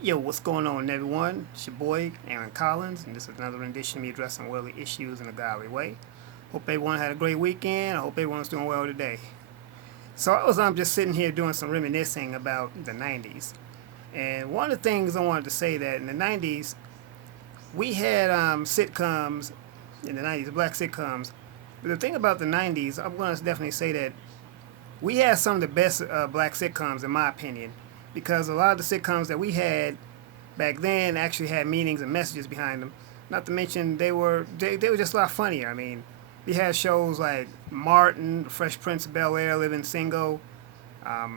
Yo, what's going on, everyone? It's your boy, Aaron Collins, and this is another rendition of me addressing worldly issues in a godly way. Hope everyone had a great weekend. I hope everyone's doing well today. So I was just sitting here doing some reminiscing about the 90s. And one of the things I wanted to say that in the 90s, we had sitcoms in the 90s, black sitcoms. But the thing about the 90s, I'm going to definitely say that we had some of the best black sitcoms, in my opinion, because a lot of the sitcoms that we had back then actually had meanings and messages behind them. Not to mention they were just a lot funnier. I mean, we had shows like Martin, The Fresh Prince of Bel Air, Living Single,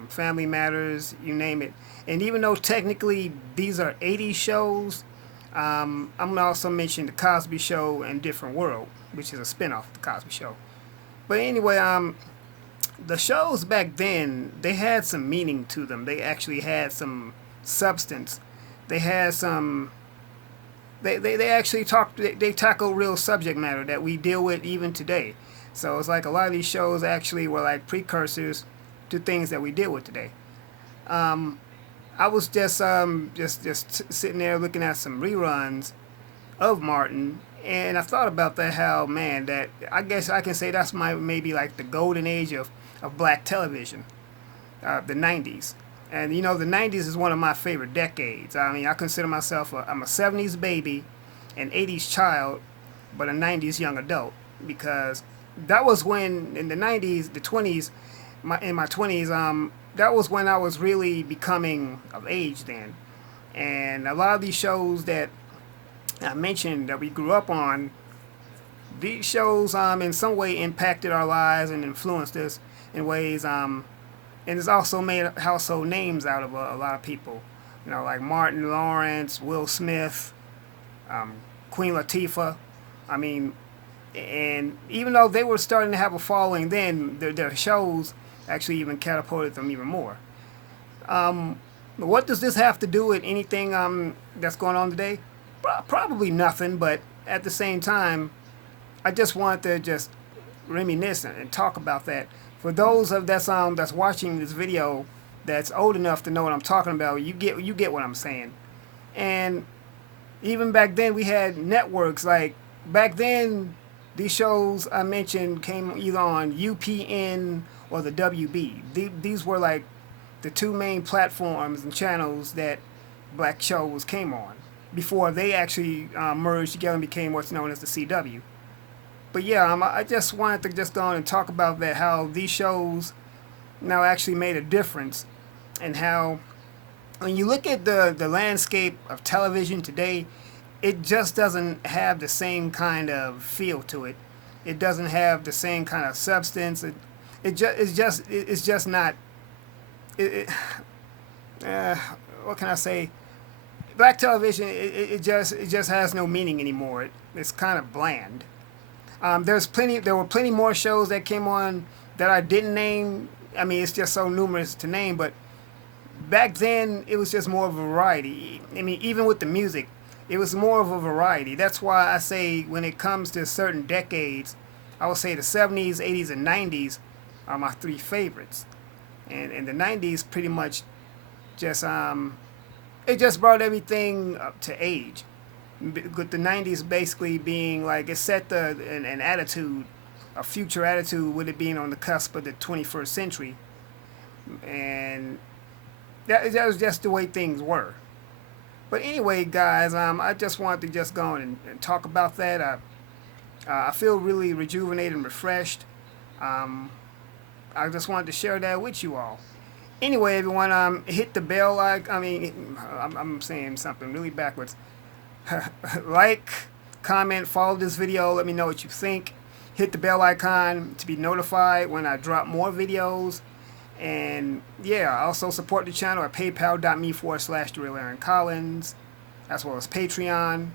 Family Matters, you name it. And even though technically these are 80s shows, I'm gonna also mention The Cosby Show and Different World, which is a spinoff of The Cosby Show. But anyway, the shows back then they had some meaning to them. They actually had some substance. They had some. They actually talk. They tackle real subject matter that we deal with even today. So it's like a lot of these shows actually were like precursors to things that we deal with today. Um, I was just sitting there looking at some reruns of Martin, and I thought about that. How man, that I guess I can say that's my maybe like the golden age of black television, the '90s. And you know, the '90s is one of my favorite decades. I mean, I consider myself I'm a '70s baby, an '80s child, but a '90s young adult because that was when in the '90s, the '20s, in my '20s, that was when I was really becoming of age then. And a lot of these shows that I mentioned that we grew up on, these shows in some way impacted our lives and influenced us in ways and it's also made household names out of a lot of people. You know, like Martin Lawrence, Will Smith, um, Queen Latifah. I mean, and even though they were starting to have a following then, their shows actually even catapulted them even more. Um, what does this have to do with anything that's going on today? Probably nothing, but at the same time, I just wanted to just reminisce and talk about that. For those of that's watching this video that's old enough to know what I'm talking about, you get what I'm saying. And even back then we had networks like back then these shows I mentioned came either on UPN or the WB. These were like the two main platforms and channels that black shows came on before they actually merged together and became what's known as the CW. But yeah, I just wanted to just go on and talk about that how these shows now actually made a difference and how when you look at the landscape of television today, it just doesn't have the same kind of feel to it. It doesn't have the same kind of substance. It's just not. It, uh, what can I say? Black television it just has no meaning anymore. It's kind of bland. There were plenty more shows that came on that I didn't name. I mean, it's just so numerous to name, but back then it was just more of a variety. I mean, even with the music, it was more of a variety. That's why I say when it comes to certain decades, I would say the '70s, '80s, and '90s are my three favorites. And the '90s pretty much just it just brought everything up to age. With the '90s basically being like it set an attitude, a future attitude with it being on the cusp of the 21st century, and that was just the way things were. But anyway, guys, I just wanted to just go on and talk about that. I feel really rejuvenated and refreshed. Um, I just wanted to share that with you all. Anyway, everyone, hit the bell. I'm saying something really backwards. Like, comment, follow this video. Let me know what you think. Hit the bell icon to be notified when I drop more videos. And yeah, also support the channel at paypal.me/Aaron Collins, as well as Patreon.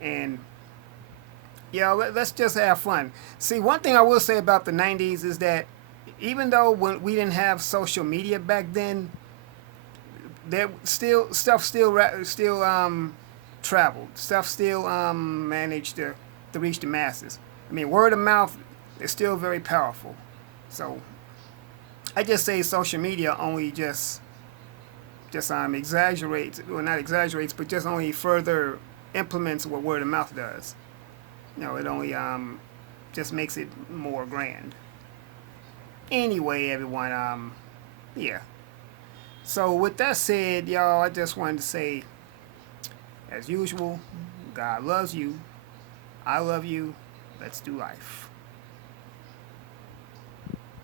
And yeah, let's just have fun. See, one thing I will say about the '90s is that even though when we didn't have social media back then, there still stuff still traveled. Stuff still managed to reach the masses. I mean, word of mouth is still very powerful. So I just say social media only just just exaggerates, well, not exaggerates, but just only further implements what word of mouth does. It only just makes it more grand. Anyway, everyone, yeah. So with that said, y'all, I just wanted to say, as usual, God loves you. I love you. Let's do life.